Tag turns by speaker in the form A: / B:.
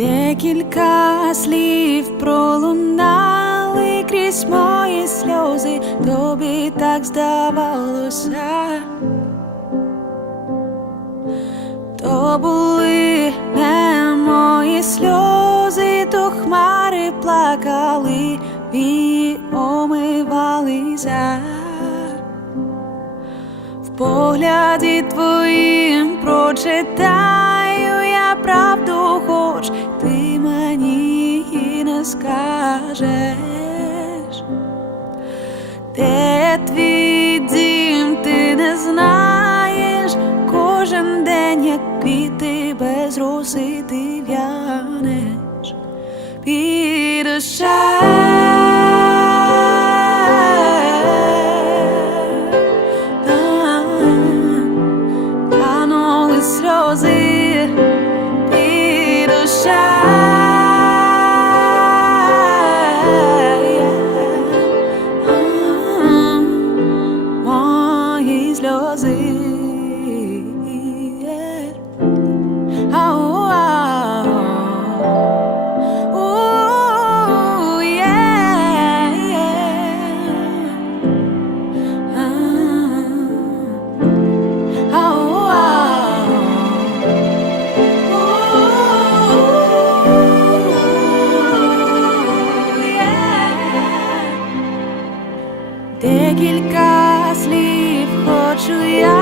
A: Декілька слів пролунали крізь мої сльози, тобі так здавалося. То були не мої сльози, то хмари плакали і омивалися. В погляді твоїм прочитаю скажеш. Де твій дім, ти не знаєш, кожен день, як квіти без роси ти в'янеш під дощем. Декілька слів хочу я.